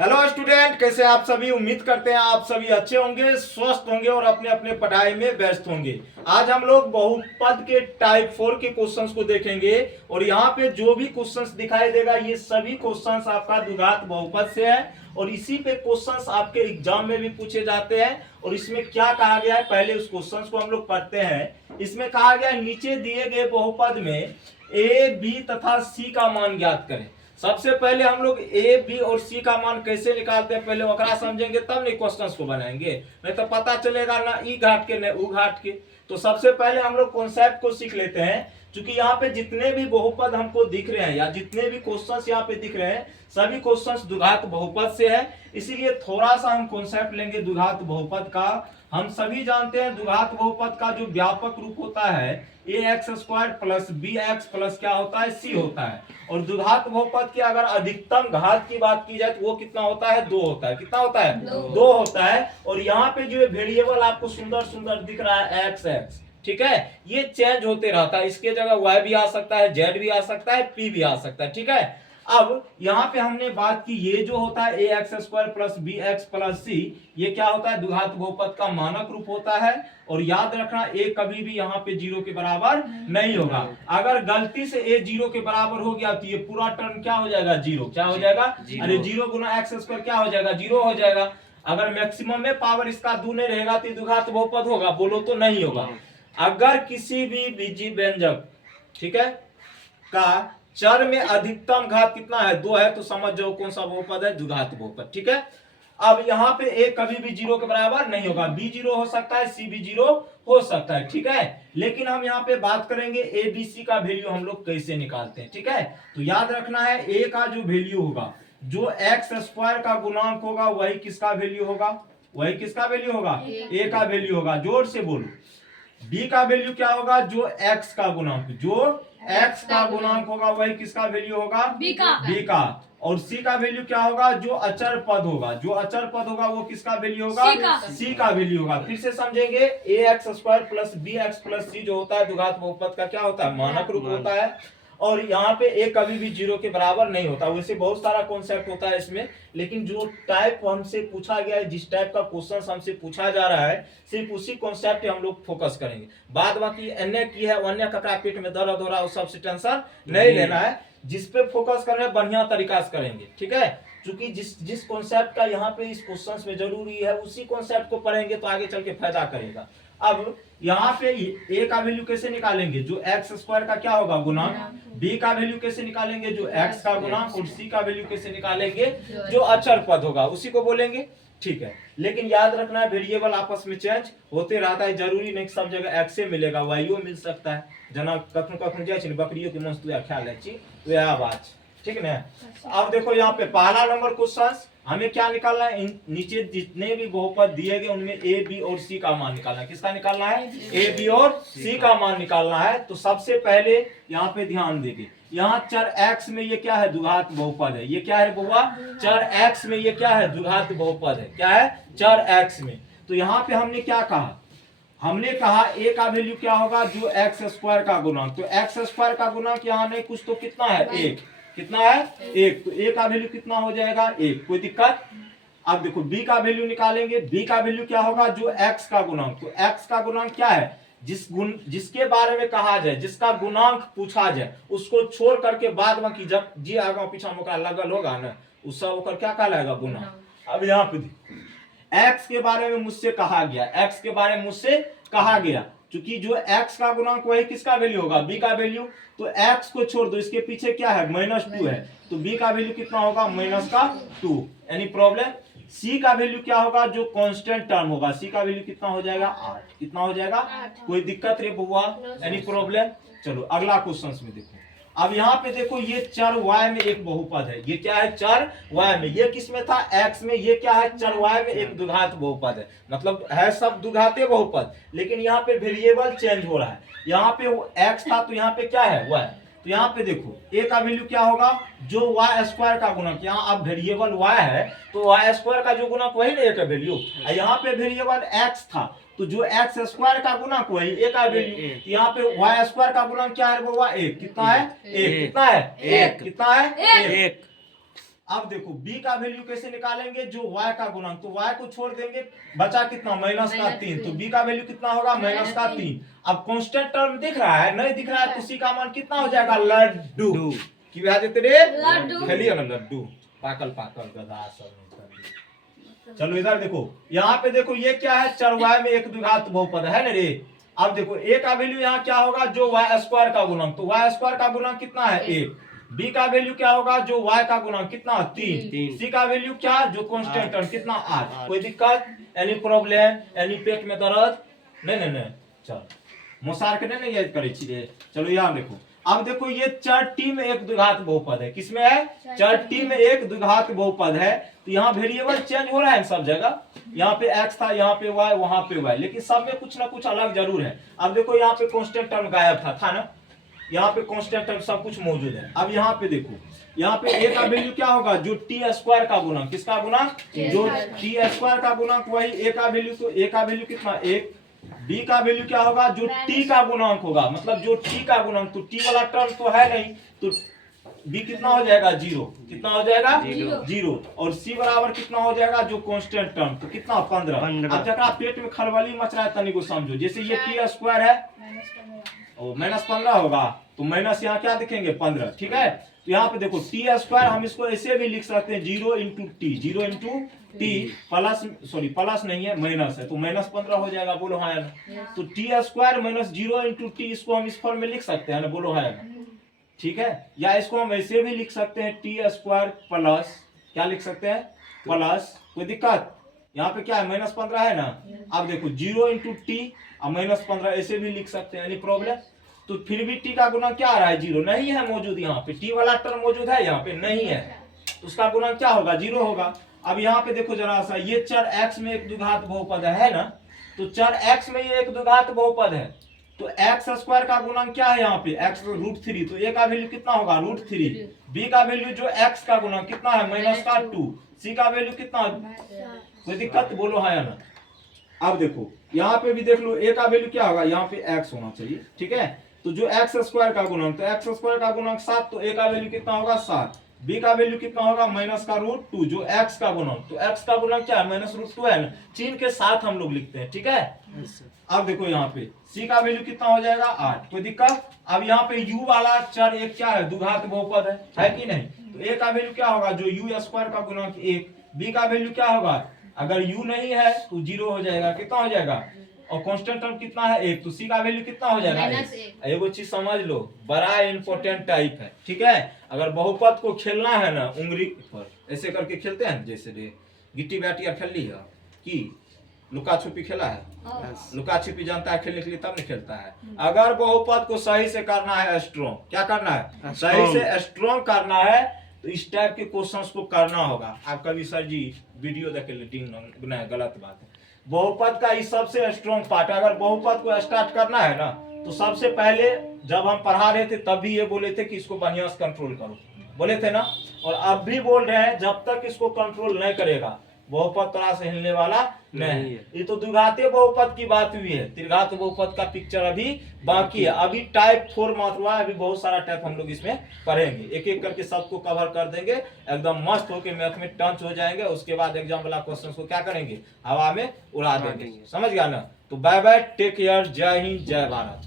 Hello student, कैसे आप सभी। उम्मीद करते हैं आप सभी अच्छे होंगे, स्वस्थ होंगे और अपने अपने पढ़ाई में व्यस्त होंगे। आज हम लोग बहुपद के टाइप 4 के क्वेश्चंस को देखेंगे और यहाँ पे जो भी क्वेश्चंस दिखाई देगा ये सभी क्वेश्चंस आपका द्विघात बहुपद से है और इसी पे क्वेश्चंस आपके एग्जाम में भी पूछे जाते हैं। और इसमें क्या कहा गया है, पहले उस क्वेश्चंस को हम लोग पढ़ते हैं। इसमें कहा गया है नीचे दिए गए बहुपद में ए, बी तथा सी का मान ज्ञात करें। सबसे पहले हम लोग ए, बी और सी का मान कैसे निकालते हैं पहले वकरा समझेंगे, तब नहीं क्वेश्चंस को बनाएंगे। नहीं तो पता चलेगा ना ई घाट के न ऊ घाट के। तो सबसे पहले हम लोग कॉन्सेप्ट को सीख लेते हैं। क्योंकि यहाँ पे जितने भी बहुपद हमको दिख रहे हैं या जितने भी क्वेश्चंस यहाँ पे दिख रहे हैं सभी क्वेश्चंस द्विघात बहुपद से है। इसीलिए थोड़ा सा हम कॉन्सेप्ट लेंगे द्विघात बहुपद का। हम सभी जानते हैं द्विघात बहुपद का जो व्यापक रूप होता है A X square plus B X plus क्या होता है सी होता है। और द्विघात बहुपद की अगर अधिकतम घात की बात की जाए तो वो कितना होता है, 2 होता है। कितना होता है, 2 होता है। और यहाँ पे जो वेरिएबल आपको सुंदर सुंदर दिख रहा है एक्स एक्स, ठीक है, ये चेंज होते रहता है। इसके जगह वाई भी आ सकता है, जेड भी आ सकता है, पी भी आ सकता है, ठीक है। अब यहाँ पे हमने बात की ये जो होता है A X square plus B X plus C, ये क्या होता है, द्विघात बहुपद का मानक रूप होता है। और याद रखना ए कभी भी यहाँ पे 0 के बराबर नहीं होगा। अगर गलती से ए 0 के बराबर हो गया तो ये पूरा टर्म क्या हो जाएगा, 0। क्या हो जाएगा, अरे 0 गुना एक्स स्क्वायर क्या हो जाएगा, 0 हो जाएगा। अगर मैक्सिमम में पावर इसका 2 नहीं रहेगा तो द्विघात बहुपद होगा, बोलो तो नहीं होगा। अगर किसी भी बीजी व्यंजक, ठीक है, का चर में अधिकतम घात कितना है, 2 है, तो समझ जाओ कौन सा बहुपद है, द्विघात बहुपद, ठीक है। अब यहाँ पे ए कभी भी 0 के बराबर नहीं होगा, बी 0 हो सकता है, सी भी 0 हो सकता है, ठीक है। लेकिन हम यहाँ पे बात करेंगे ए बी सी का वैल्यू हम लोग कैसे निकालते हैं, ठीक है। तो याद रखना है ए का जो वैल्यू होगा, जो एक्स स्क्वायर का गुणांक होगा वही किसका वैल्यू होगा, वही किसका वैल्यू होगा, ए का वैल्यू होगा। जोर से बोलो। बी का वैल्यू क्या होगा, जो एक्स का गुणांक, जो एक्स का गुणांक होगा वही किसका वैल्यू होगा, बी का। और सी का वैल्यू क्या होगा, जो अचर पद होगा, जो अचर पद होगा वो किसका वैल्यू होगा, सी का वैल्यू होगा। फिर से समझेंगे, A X square plus B X plus C जो होता है द्विघात बहुपद का क्या होता है, मानक रूप होता है। और यहाँ पे ए कभी भी 0 के बराबर नहीं होता। वैसे बहुत सारा कॉन्सेप्ट होता है इसमें, लेकिन जो टाइप हमसे पूछा गया है, जिस टाइप का क्वेश्चन हमसे पूछा जा रहा है, सिर्फ उसी कॉन्सेप्ट पे हम लोग फोकस करेंगे। बाद बाकी अन्य की है, अन्य ककड़ा पेट में दर्द हो रहा है, उस सबसे टेंशन नहीं लेना है। जिस पे फोकस कर रहे हैं बढ़िया तरीका से करेंगे, ठीक है। क्योंकि जिस कॉन्सेप्ट का यहाँ पे इस क्वेश्चन में जरूरी है उसी कॉन्सेप्ट को पढ़ेंगे तो आगे चल के फायदा करेगा। अब यहाँ पे ए का वैल्यू कैसे निकालेंगे, जो एक्स स्क्वायर का क्या होगा गुणांक, बी का वैल्यू कैसे निकालेंगे, जो एक्स का गुणांक, और सी का वैल्यू कैसे निकालेंगे, जो अचर पद होगा उसी को बोलेंगे, ठीक है। लेकिन याद रखना है वेरिएबल आपस में चेंज होते रहता है, जरूरी नहीं सब जगह एक्स मिलेगा, वाईओ मिल सकता है। जना कखन कखन जाए बकरियों के मंस तुया ख्याल रखी तो यह बात, ठीक है। अब देखो यहाँ पे पहला नंबर क्वेश्चन हमें क्या निकालना है, नीचे जितने भी बहुपद दिए गए उनमें ए बी और सी का मान निकालना है। किसका निकालना है, ए बी और सी का मान निकालना है। तो सबसे पहले यहाँ पे ध्यान देंगे, यहाँ चर x में ये क्या है, द्विघात बहुपद है। ये क्या है बुआ, चर x में ये क्या है, द्विघात बहुपद है। क्या है, चर x में। तो यहाँ पे हमने क्या कहा, हमने कहा a का वैल्यू क्या होगा, जो एक्स स्क्वायर का गुणांक। तो एक्स स्क्वायर का गुणांक यहाँ नहीं कुछ तो कितना है, 1। कितना है, 1। तो a का वैल्यू कितना हो जाएगा, 1। कोई दिक्कत। अब देखो b का वैल्यू निकालेंगे, b का वैल्यू क्या होगा, जो x का गुणांक। तो x का गुणांक क्या है, जिसके बारे में कहा जाए, जिसका गुणांक पूछा जाए उसको छोड़ करके बाद बाकी जब जी आगे पीछा मौका लगल होगा ना उस सब क्या कहलाएगा, गुणांक। अब यहाँ पे x के बारे में मुझसे कहा गया, x के बारे में मुझसे कहा गया, क्योंकि जो x का गुणांक वही किसका वैल्यू होगा, b का वैल्यू। तो x को छोड़ दो, इसके पीछे क्या है, -2 है, तो b का वैल्यू कितना होगा, -2। Any problem. c का वैल्यू क्या होगा, जो कांस्टेंट टर्म होगा, c का वैल्यू कितना हो जाएगा, 8। कितना हो जाएगा, कोई दिक्कत रे बुआ, एनी प्रॉब्लम। चलो अगला क्वेश्चन में देखो। अब यहाँ पे देखो ये चर y में एक बहुपद है, ये क्या है, चर y में। ये किस में था, x में। ये क्या है, चर y में एक द्विघात बहुपद है। मतलब है सब द्विघाते बहुपद, लेकिन यहाँ पे वेरिएबल चेंज हो रहा है। यहाँ पे x था तो यहाँ पे क्या है, y। तो यहाँ पे देखो a का वैल्यू क्या होगा, जो y स्क्वायर का गुणक। यहाँ अब वेरिएबल y है तो y स्क्वायर का जो गुणक वही ना a का वैल्यू। यहाँ पे वेरिएबल x था तो जो एक्स स्क्वायर का गुणक वही ए का वैल्यू। यहाँ पे वाई स्क्वायर का गुणक क्या है, वो 1। कितना है, 1। कितना है, 1। कितना है, 1। अब देखो b का वैल्यू कैसे निकालेंगे, जो y का गुणांक, तो y को छोड़ देंगे, बचा कितना माइनस का 3, तो b का वैल्यू कितना होगा माइनस का 3। अब कांस्टेंट टर्म दिख रहा है, नहीं दिख रहा है, तो c का मान कितना हो जाएगा लड्डू। की ब्याह देते रे लड्डू। खेलिए ना लड्डू, पाकल पाकल गधा सब। चलो इधर देखो, यहाँ पे देखो ये क्या है, चर y में एक द्विघात बहुपद है ना रे। अब देखो a का वैल्यू यहाँ क्या होगा, जो y स्क्वायर का गुणांक, तो y स्क्वायर का गुणांक कितना है 1। b का वैल्यू क्या होगा, जो y का गुणांक कितना 3। c का वैल्यू क्या, जो कांस्टेंट टर्म कितना 8। कोई दिक्कत, एनी प्रॉब्लम, एनी पेट में दर्द नहीं नहीं नहीं, चल मोसार के नहीं याद करे छी। चलो यहाँ देखो, अब देखो ये चर टी में एक द्विघात बहुपद है, किसमें है, चर टी में एक द्विघात बहुपद है। तो यहाँ वेरिएबल चेंज हो रहा है सब जगह, यहाँ पे x था, यहाँ पे y, वहां पे y, लेकिन सब में कुछ ना कुछ अलग जरूर है। अब देखो यहाँ पे कांस्टेंट टर्म गायब था ना, यहाँ पे कांस्टेंट टर्म सब कुछ मौजूद है। अब यहाँ पे देखो, यहाँ पे a का वैल्यू क्या होगा, जो टी स्क्वायर का गुणांक, किसका गुणांक, जो टी स्क्वायर का गुणांक, वही a का वैल्यू, तो a का वैल्यू कितना 1। b का वैल्यू क्या होगा, जो t का गुणांक होगा, मतलब जो t का गुणांक, तो t वाला टर्म तो है नहीं, तो b कितना हो जाएगा 0, कितना हो जाएगा 0। और c बराबर कितना हो जाएगा, जो कांस्टेंट टर्म, तो कितना 15। अब जरा पेट में खलबली मच रहा है तनी को समझो, जैसे ये t स्क्वायर है और माइनस 15 होगा, तो माइनस यहाँ क्या दिखेंगे 15, ठीक है। तो यहाँ पे देखो टी स्क्वायर हम इसको ऐसे भी लिख सकते हैं 0 into T, 0 into T plus, sorry plus नहीं है माइनस है, तो माइनस 15 हो जाएगा, बोलो हाँ या ना। तो T square minus 0 into T, इसको हम इस फॉर्म में लिख सकते हैं ना, बोलो हाँ या ना, ठीक है। या इसको हम ऐसे भी लिख सकते हैं टी स्क्वायर प्लस, क्या लिख सकते हैं प्लस, कोई दिक्कत, यहाँ पे क्या है माइनस 15 है ना। अब देखो 0 इंटू टी और माइनस 15 ऐसे भी लिख सकते हैं, एनी प्रॉब्लम। तो फिर भी टी का गुणा क्या आ रहा है 0, नहीं है मौजूद, यहाँ पे टी वाला टर्म मौजूद है, यहाँ पे नहीं है, तो उसका गुणा क्या होगा 0 होगा। अब यहाँ पे देखो जरा सा, ये चर x में एक द्विघात बहुपद है ना, तो चर x में ये एक द्विघात बहुपद है, तो एक्स स्क्वायर का गुणांक क्या है यहाँ पे x √3, तो a का वैल्यू कितना होगा √3। b का वैल्यू जो x का गुणांक कितना है माइनस का 2। c का वैल्यू कितना, कोई दिक्कत, बोलो हाँ या ना। अब देखो यहाँ पे भी देख लो, a का वैल्यू क्या होगा, यहाँ पे x होना चाहिए, ठीक है। तो जो एक्स स्क्वायर का गुणांक, तो एक्स स्क्वायर का गुणांक 7, तो a का वैल्यू कितना होगा 7। b का वैल्यू कितना होगा माइनस का √2, जो x का गुणांक, तो x का गुणांक क्या है माइनस √2 है ना, चिन्ह के साथ हम लोग लिखते हैं, ठीक है। अब देखो यहाँ पे c का वैल्यू कितना हो जाएगा 8, कोई दिक्कत। अब यहाँ पे u वाला चर एक क्या है, द्विघात बहुपद है कि नहीं, तो a का वैल्यू क्या होगा, जो u स्क्वायर का गुणांक 1। b का वैल्यू क्या होगा, अगर u नहीं है तो 0 हो जाएगा, कितना हो जाएगा, और कांस्टेंट टर्म कितना है 1, तो c का वैल्यू कितना हो जाएगा 1। एगो चीज समझ लो, बड़ा इंपॉर्टेंट टाइप है, ठीक है। अगर बहुपद को खेलना है ना, उंगली पर ऐसे करके खेलते हैं, जैसे गिट्टी बैटिया खेल ली है कि लुका छुपी खेला है, लुका छिपी जानता है खेलने के लिए, तब नहीं खेलता है। अगर बहुपद को सही से करना है स्ट्रॉन्ग, क्या करना है, सही से स्ट्रॉन्ग करना है, तो इस टाइप के क्वेश्चंस को करना होगा। आप कभी सर जी वीडियो देख ले, गलत बात है। बहुपद का इस सबसे स्ट्रॉन्ग पार्ट, अगर बहुपद को स्टार्ट करना है ना, तो सबसे पहले जब हम पढ़ा रहे थे तब भी ये बोले थे कि इसको बढ़िया से कंट्रोल करो, बोले थे ना, और अब भी बोल रहे हैं, जब तक इसको कंट्रोल नहीं करेगा बहुपद तरह से हिलने वाला नहीं है। ये तो द्विघातीय बहुपद की बात हुई है, त्रिघात बहुपद का पिक्चर अभी बाकी है। अभी टाइप 4 मात्र हुआ है, अभी बहुत सारा टाइप हम लोग इसमें पढ़ेंगे, एक एक करके सबको कवर कर देंगे, एकदम मस्त होके मैथ में टंच हो जाएंगे। उसके बाद एग्जाम वाला क्वेश्चन को क्या करेंगे, हवा में उड़ा देंगे, समझ गया ना। तो बाय बाय, टेक केयर, जय हिंद, जय भारत।